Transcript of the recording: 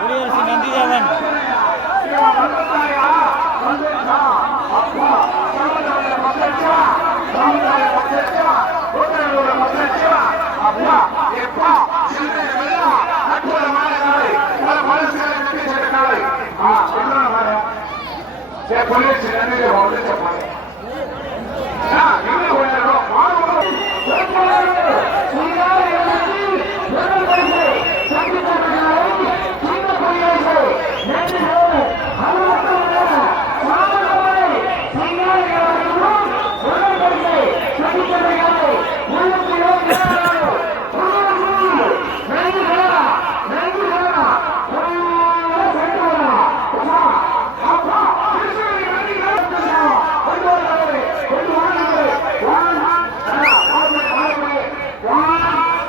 குடியரசு நந்திதேவன் போலீஸ்